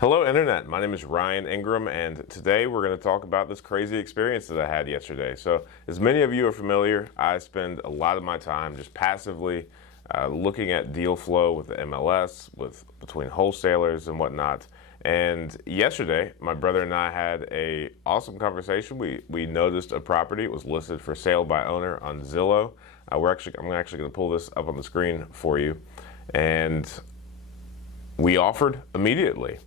Hello, Internet. My name is Ryan Ingram, and today we're going to talk about this crazy experience that I had yesterday. So, as many of you are familiar, I spend a lot of my time just passively looking at deal flow with the MLS, between wholesalers and whatnot. And yesterday, my brother and I had a awesome conversation. We noticed a property. It was listed for sale by owner on Zillow. I'm actually going to pull this up on the screen for you, and we offered immediately.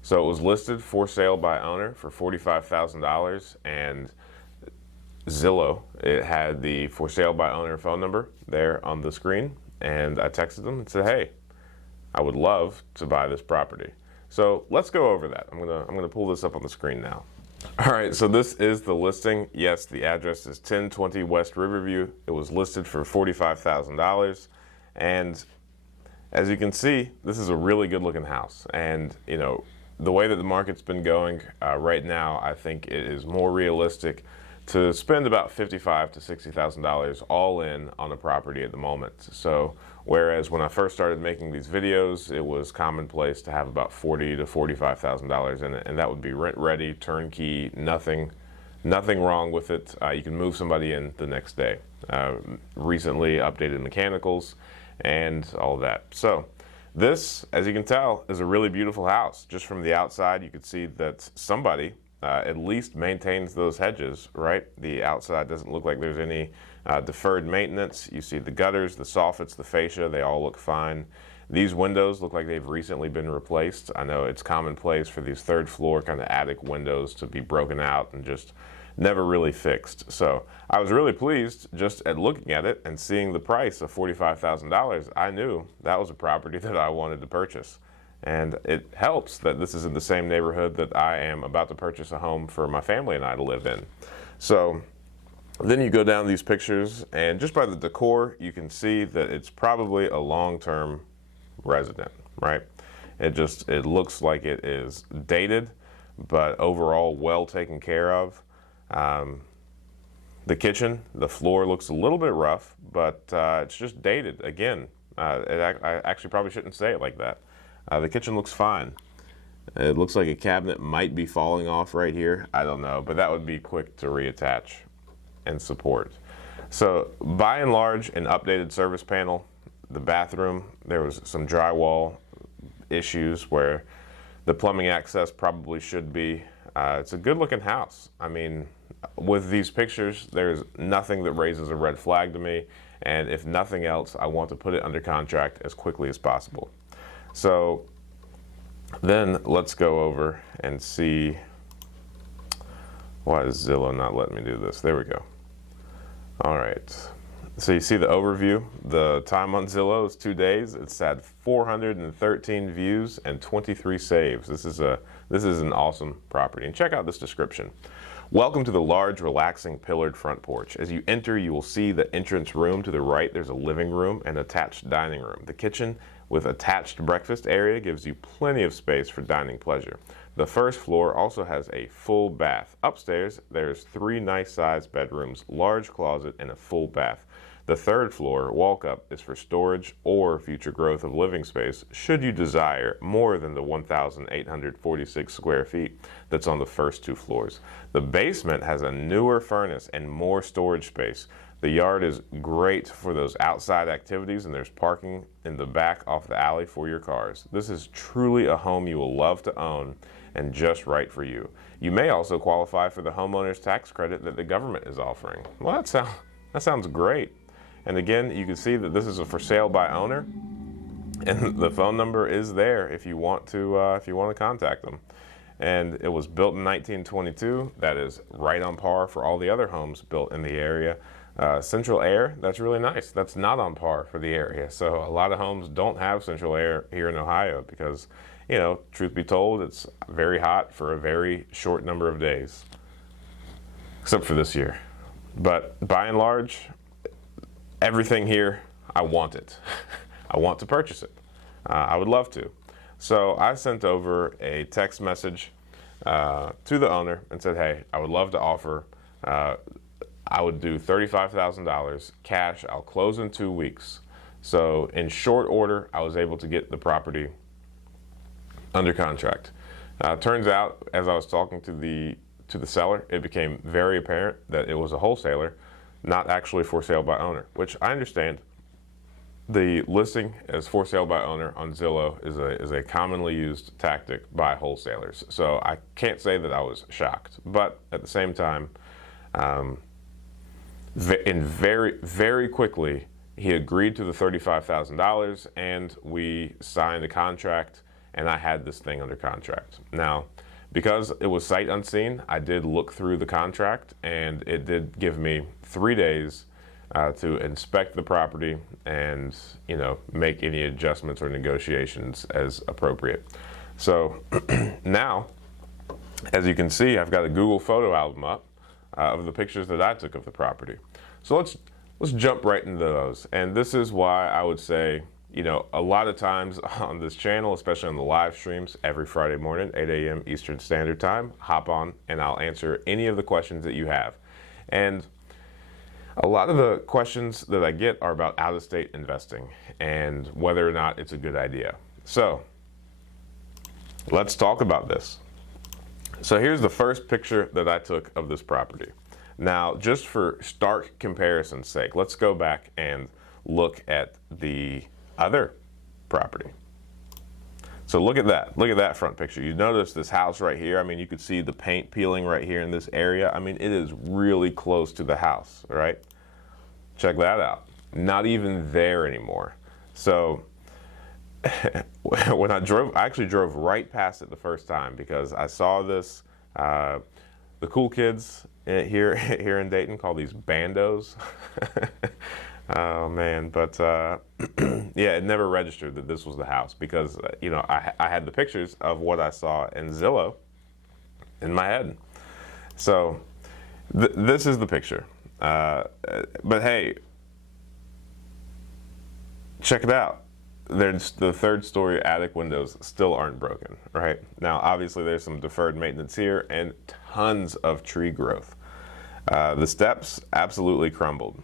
So it was listed for sale by owner for $45,000, and Zillow, it had the for sale by owner phone number there on the screen, and I texted them and said, hey, I would love to buy this property. So let's go over that. I'm gonna pull this up on the screen now. All right, so this is the listing. Yes, the address is 1020 West Riverview. It was listed for $45,000, and as you can see, this is a really good looking house. And the way that the market's been going right now, I think it is more realistic to spend about $55,000 to $60,000 all in on a property at the moment. So whereas when I first started making these videos, it was commonplace to have about $40,000 to $45,000 in it, and that would be rent ready, turnkey, nothing wrong with it. You can move somebody in the next day. Recently updated mechanicals and all of that. So this, as you can tell, is a really beautiful house. Just from the outside, you can see that somebody at least maintains those hedges, right? The outside doesn't look like there's any deferred maintenance. You see the gutters, the soffits, the fascia, they all look fine. These windows look like they've recently been replaced. I know it's commonplace for these third floor kind of attic windows to be broken out and just never really fixed. So I was really pleased just at looking at it and seeing the price of $45,000. I knew that was a property that I wanted to purchase. And it helps that this is in the same neighborhood that I am about to purchase a home for my family and I to live in. So then you go down these pictures, and just by the decor, you can see that it's probably a long-term resident, right? It looks like it is dated, but overall well taken care of. The kitchen, the floor looks a little bit rough, but it's just dated. Again, I actually probably shouldn't say it like that. The kitchen looks fine. It looks like a cabinet might be falling off right here. I don't know, but that would be quick to reattach and support. So by and large, an updated service panel. The bathroom, there was some drywall issues where the plumbing access probably should be. It's a good looking house. I mean, with these pictures, there's nothing that raises a red flag to me. And if nothing else, I want to put it under contract as quickly as possible. So then let's go over and see, why is Zillow not letting me do this? There we go. All right. So you see the overview. The time on Zillow is 2 days. It's had 413 views and 23 saves. This is an awesome property. And check out this description. Welcome to the large, relaxing, pillared front porch. As you enter, you will see the entrance room. To the right, there's a living room and attached dining room. The kitchen with attached breakfast area gives you plenty of space for dining pleasure. The first floor also has a full bath. Upstairs, there's 3 nice-sized bedrooms, large closet, and a full bath. The third floor walk-up is for storage or future growth of living space should you desire more than the 1,846 square feet that's on the first 2 floors. The basement has a newer furnace and more storage space. The yard is great for those outside activities, and there's parking in the back off the alley for your cars. This is truly a home you will love to own and just right for you. You may also qualify for the homeowner's tax credit that the government is offering. Well, that sounds great. And again, you can see that this is a for sale by owner, and the phone number is there if you want to contact them. And it was built in 1922. That is right on par for all the other homes built in the area. Central air, that's really nice. That's not on par for the area. So a lot of homes don't have central air here in Ohio because, truth be told, it's very hot for a very short number of days, except for this year. But by and large, everything here, I want it. I want to purchase it. I would love to. So I sent over a text message to the owner and said, hey, I would love to offer, I would do $35,000 cash. I'll close in 2 weeks. So in short order, I was able to get the property under contract. Turns out, as I was talking to the seller, it became very apparent that it was a wholesaler, not actually for sale by owner, which I understand. The listing as for sale by owner on Zillow is a commonly used tactic by wholesalers. So I can't say that I was shocked, but at the same time, very quickly, he agreed to the $35,000 and we signed a contract, and I had this thing under contract. Now, because it was sight unseen, I did look through the contract, and it did give me 3 days to inspect the property and, make any adjustments or negotiations as appropriate. So now, as you can see, I've got a Google photo album up of the pictures that I took of the property. So let's jump right into those. And this is why I would say, a lot of times on this channel, especially on the live streams every Friday morning, 8 a.m. Eastern Standard Time, hop on and I'll answer any of the questions that you have. And a lot of the questions that I get are about out-of-state investing and whether or not it's a good idea. So let's talk about this. So here's the first picture that I took of this property. Now, just for stark comparison's sake, let's go back and look at the other property. So look at that. Look at that front picture. You notice this house right here. I mean, you could see the paint peeling right here in this area. I mean, it is really close to the house, right? Check that out. Not even there anymore. So when I actually drove right past it the first time because I saw this, the cool kids here in Dayton call these bandos. Oh man, but yeah, it never registered that this was the house because I had the pictures of what I saw in Zillow in my head. So this is the picture. But hey, check it out. The third story attic windows still aren't broken, right? Now, obviously there's some deferred maintenance here and tons of tree growth. The steps absolutely crumbled.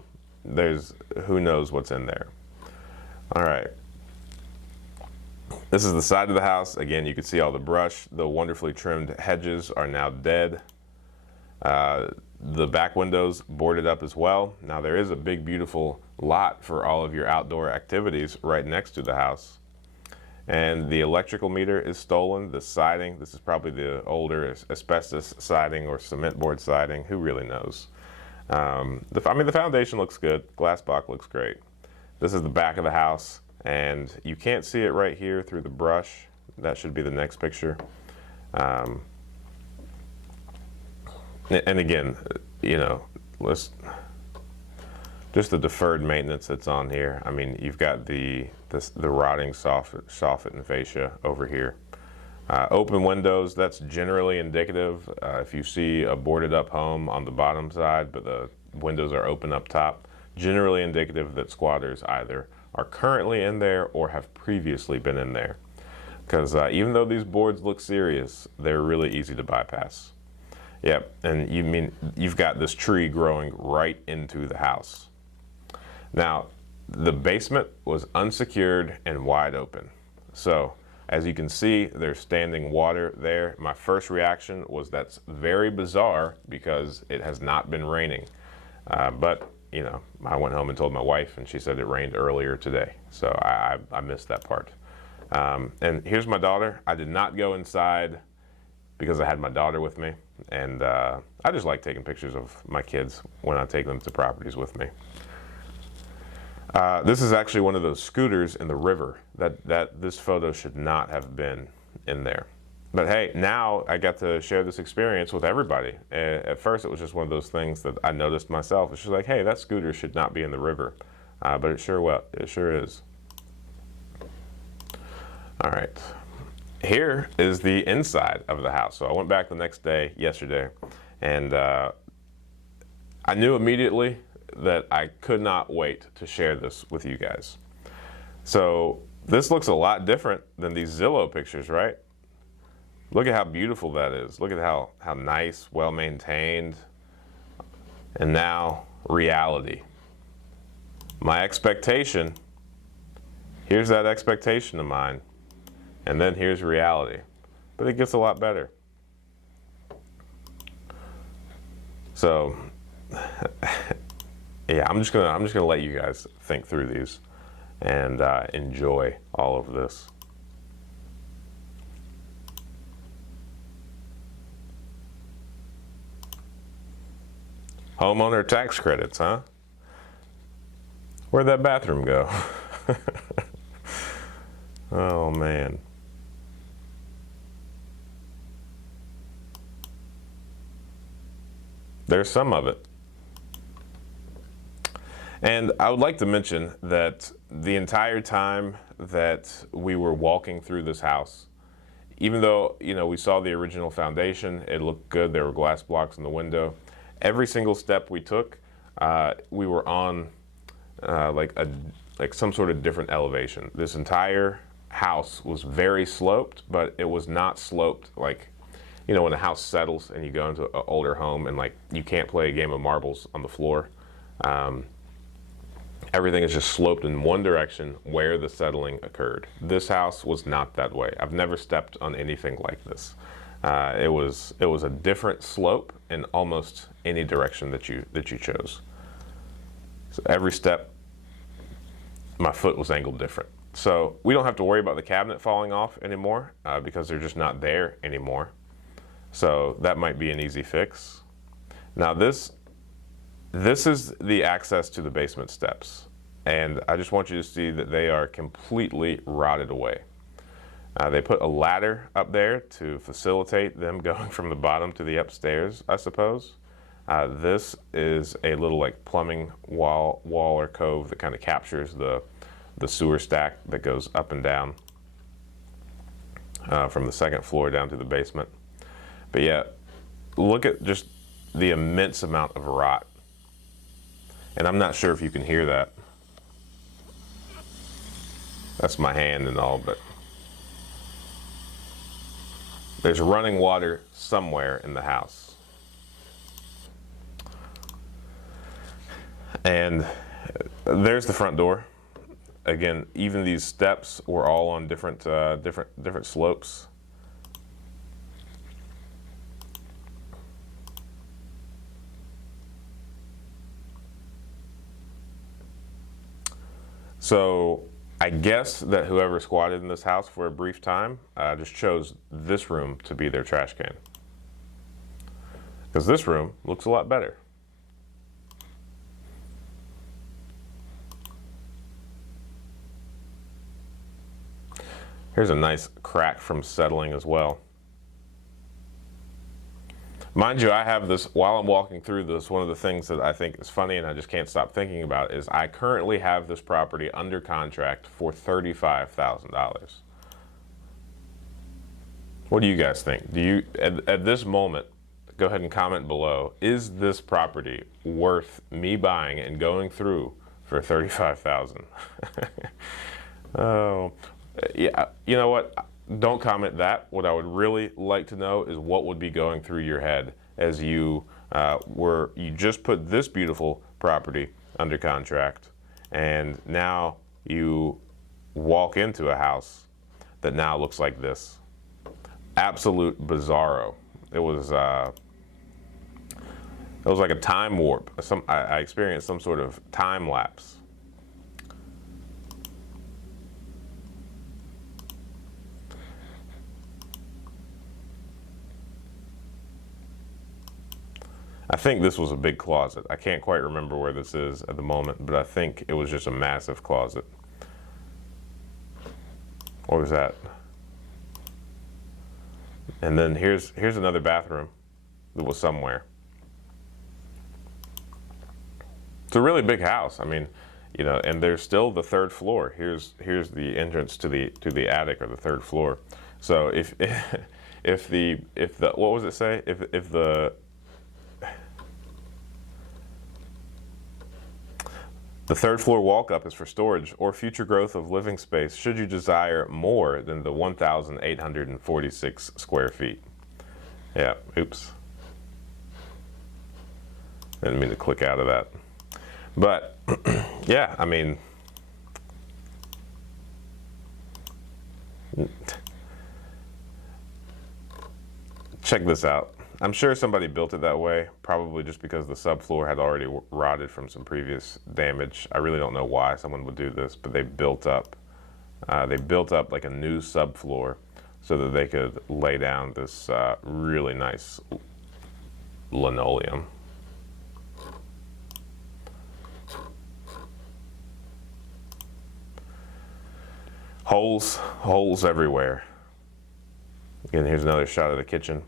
Who knows what's in there. All right. This is the side of the house. Again, you can see all the brush. The wonderfully trimmed hedges are now dead. The back windows boarded up as well. Now there is a big, beautiful lot for all of your outdoor activities right next to the house. And the electrical meter is stolen. The siding, this is probably the older asbestos siding or cement board siding. Who really knows? The foundation looks good. Glass block looks great. This is the back of the house, and you can't see it right here through the brush. That should be the next picture. And again, just the deferred maintenance that's on here. I mean, you've got the rotting soffit and fascia over here. Open windows, that's generally indicative. If you see a boarded up home on the bottom side, but the windows are open up top, generally indicative that squatters either are currently in there or have previously been in there. Because even though these boards look serious, they're really easy to bypass. Yep, and you've got this tree growing right into the house. Now, the basement was unsecured and wide open. So, as you can see, there's standing water there. My first reaction was that's very bizarre because it has not been raining. But, I went home and told my wife, and she said it rained earlier today. So I missed that part. And here's my daughter. I did not go inside because I had my daughter with me. And I just like taking pictures of my kids when I take them to properties with me. This is actually one of those scooters in the river that this photo should not have been in there. But hey, now I got to share this experience with everybody. At first, it was just one of those things that I noticed myself. It's just like, hey, that scooter should not be in the river. But it sure is. All right. Here is the inside of the house. So I went back the next day, yesterday, and I knew immediately that I could not wait to share this with you guys. So this looks a lot different than these Zillow pictures, right? Look at how beautiful that is. Look at how nice, well-maintained. And now, reality. My expectation, here's that expectation of mine. And then here's reality. But it gets a lot better. So, yeah, I'm just gonna let you guys think through these and enjoy all of this. Homeowner tax credits, huh? Where'd that bathroom go? Oh man. There's some of it. And I would like to mention that the entire time that we were walking through this house, even though, we saw the original foundation, it looked good, there were glass blocks in the window, every single step we took, we were on like some sort of different elevation. This entire house was very sloped, but it was not sloped like, when a house settles and you go into an older home and like you can't play a game of marbles on the floor. Everything is just sloped in one direction where the settling occurred. This house was not that way. I've never stepped on anything like this. It was a different slope in almost any direction that you chose. So every step, my foot was angled different. So we don't have to worry about the cabinet falling off anymore because they're just not there anymore. So that might be an easy fix. Now this is the access to the basement steps. And I just want you to see that they are completely rotted away. They put a ladder up there to facilitate them going from the bottom to the upstairs, I suppose. This is a little like plumbing wall or cove that kind of captures the sewer stack that goes up and down from the second floor down to the basement. But yeah, look at just the immense amount of rot. And I'm not sure if you can hear that. That's my hand and all, but there's running water somewhere in the house. And there's the front door. Again, even these steps were all on different slopes. So I guess that whoever squatted in this house for a brief time just chose this room to be their trash can. Because this room looks a lot better. Here's a nice crack from settling as well. Mind you, I have this, while I'm walking through this, one of the things that I think is funny and I just can't stop thinking about is I currently have this property under contract for $35,000. What do you guys think? Do you, at this moment, go ahead and comment below, is this property worth me buying and going through for $35,000? Oh, yeah, you know what? Don't comment that. What I would really like to know is what would be going through your head as you just put this beautiful property under contract, and now you walk into a house that now looks like this. Absolute bizarro. It was like a time warp. I experienced some sort of time lapse. I think this was a big closet. I can't quite remember where this is at the moment, but I think it was just a massive closet. What was that? And then here's another bathroom that was somewhere. It's a really big house. I mean, and there's still the third floor. Here's the entrance to the attic or the third floor. So if the what was it say? If the third floor walk-up is for storage or future growth of living space should you desire more than the 1,846 square feet. Yeah, oops. Didn't mean to click out of that. But, yeah, I mean, check this out. I'm sure somebody built it that way, probably just because the subfloor had already rotted from some previous damage. I really don't know why someone would do this, but they built up like a new subfloor so that they could lay down this really nice linoleum. Holes everywhere. Again, here's another shot of the kitchen.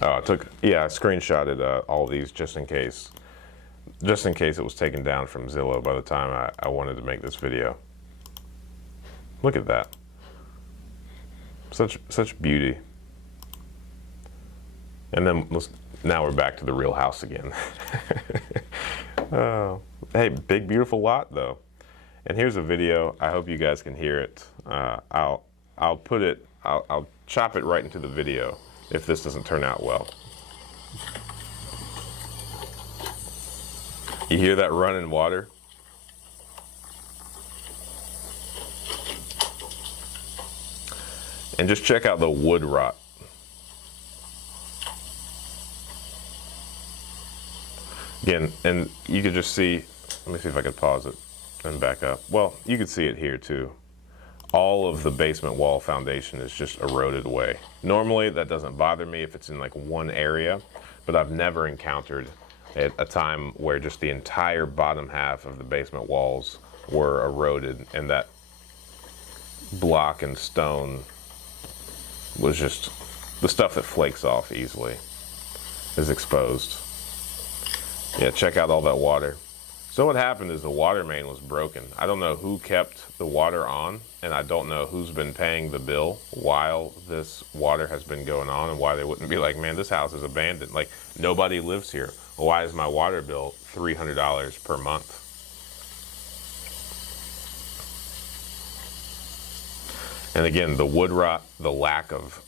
Oh, I screenshotted all these just in case it was taken down from Zillow by the time I wanted to make this video. Look at that. Such beauty. And then now we're back to the real house again. Oh, hey, big beautiful lot though. And here's a video. I hope you guys can hear it. I'll chop it right into the video if this doesn't turn out well. You hear that running water? And just check out the wood rot. Again, and you could just see, let me see if I could pause it and back up. Well, you could see it here too. All of the basement wall foundation is just eroded away. Normally that doesn't bother me if it's in like one area, but I've never encountered at a time where just the entire bottom half of the basement walls were eroded and that block and stone was just the stuff that flakes off easily is exposed. Yeah, check out all that water. So what happened is the water main was broken. I don't know who kept the water on, and I don't know who's been paying the bill while this water has been going on, and why they wouldn't be like, man, this house is abandoned. Like, nobody lives here. Why is my water bill $300 per month? And again, the wood rot, the lack of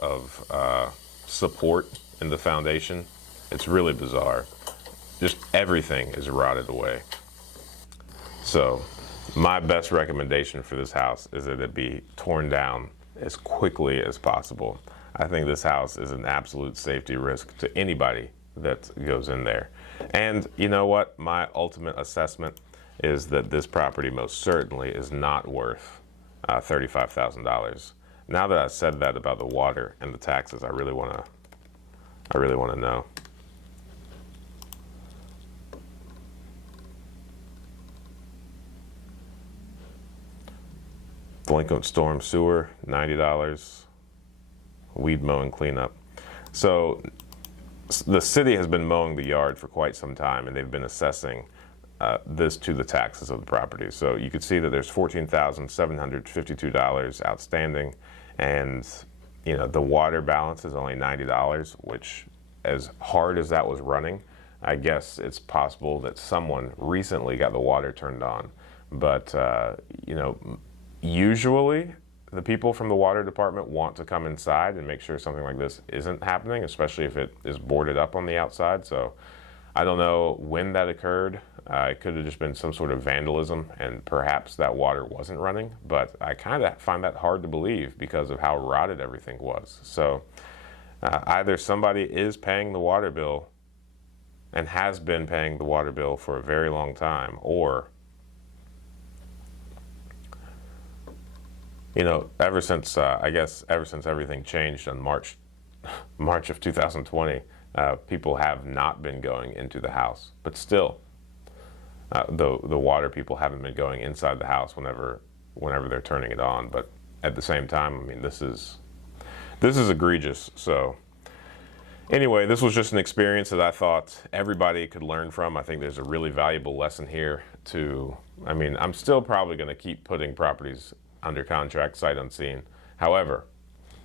support in the foundation, it's really bizarre. Just everything is rotted away. So my best recommendation for this house is that it be torn down as quickly as possible. I think this house is an absolute safety risk to anybody that goes in there. And you know what? My ultimate assessment is that this property most certainly is not worth $35,000. Now that I said that about the water and the taxes, I really want to know. Delinquent storm sewer, $90. Weed mowing cleanup. So the city has been mowing the yard for quite some time, and they've been assessing this to the taxes of the property. So you could see that there's $14,752 outstanding, and you know the water balance is only $90, which, as hard as that was running, I guess it's possible that someone recently got the water turned on. But you know, usually the people from the water department want to come inside and make sure something like this isn't happening, especially if it is boarded up on the outside. So I don't know when that occurred. It could have just been some sort of vandalism, and perhaps that water wasn't running, but I kind of find that hard to believe because of how rotted everything was. So either somebody is paying the water bill and has been paying the water bill for a very long time, or you know, ever since everything changed on March of 2020, people have not been going into the house. But still, the water people haven't been going inside the house whenever they're turning it on. But at the same time, I mean, this is egregious. So anyway, this was just an experience that I thought everybody could learn from. I think there's a really valuable lesson here I mean, I'm still probably going to keep putting properties under contract sight unseen. However,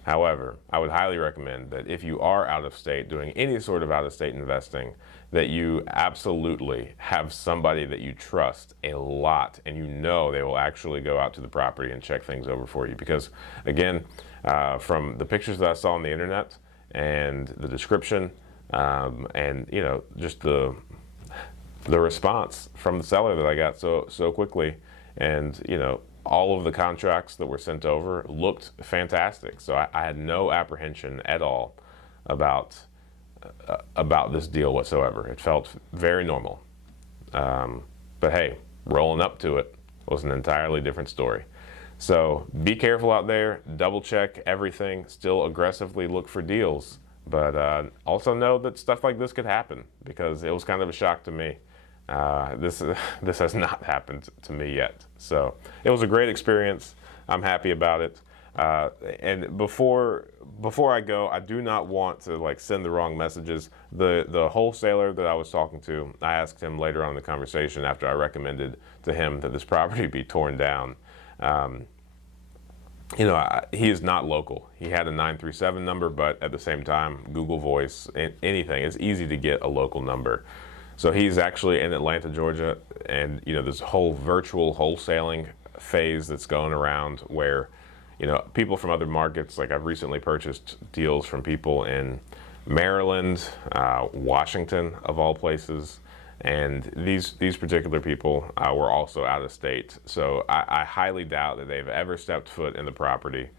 I would highly recommend that if you are out of state doing any sort of out of state investing, that you absolutely have somebody that you trust a lot, and you know they will actually go out to the property and check things over for you. Because again, from the pictures that I saw on the internet and the description, and you know, just the response from the seller that I got so quickly, and you know, all of the contracts that were sent over looked fantastic. So I had no apprehension at all about this deal whatsoever. It felt very normal. But hey, rolling up to it was an entirely different story. So be careful out there, double check everything, still aggressively look for deals, but also know that stuff like this could happen, because it was kind of a shock to me. This has not happened to me yet. So it was a great experience. I'm happy about it. And before I go, I do not want to like send the wrong messages. The wholesaler that I was talking to, I asked him later on in the conversation after I recommended to him that this property be torn down. He is not local. He had a 937 number, but at the same time, Google Voice, anything, it's easy to get a local number. So he's actually in Atlanta, Georgia, and this whole virtual wholesaling phase that's going around where people from other markets, like I've recently purchased deals from people in Maryland, Washington, of all places, and these particular people were also out of state. So I highly doubt that they've ever stepped foot in the property.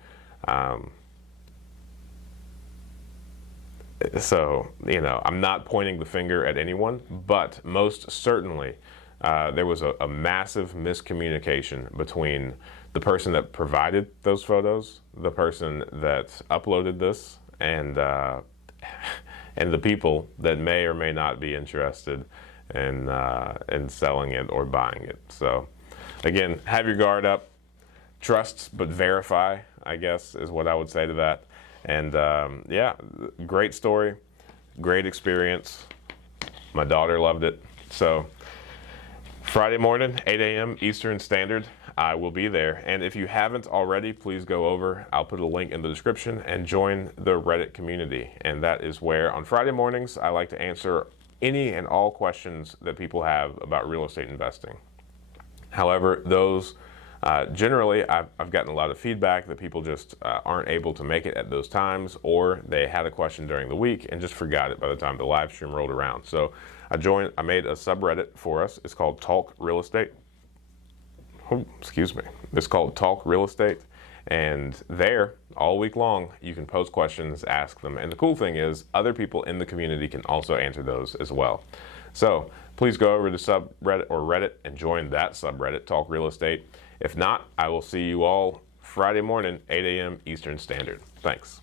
So I'm not pointing the finger at anyone, but most certainly there was a massive miscommunication between the person that provided those photos, the person that uploaded this, and the people that may or may not be interested in selling it or buying it. So again, have your guard up, trust but verify, I guess, is what I would say to that. And yeah, great story, great experience. My daughter loved it. So Friday morning, 8 a.m. Eastern Standard, I will be there. And if you haven't already, please go over. I'll put a link in the description and join the Reddit community. And that is where on Friday mornings, I like to answer any and all questions that people have about real estate investing. However, those generally, I've gotten a lot of feedback that people just aren't able to make it at those times, or they had a question during the week and just forgot it by the time the live stream rolled around. So I made a subreddit for us. It's called Talk Real Estate. Oh, excuse me. It's called Talk Real Estate. And there, all week long, you can post questions, ask them. And the cool thing is, other people in the community can also answer those as well. So please go over to subreddit or Reddit and join that subreddit, Talk Real Estate. If not, I will see you all Friday morning, 8 a.m. Eastern Standard. Thanks.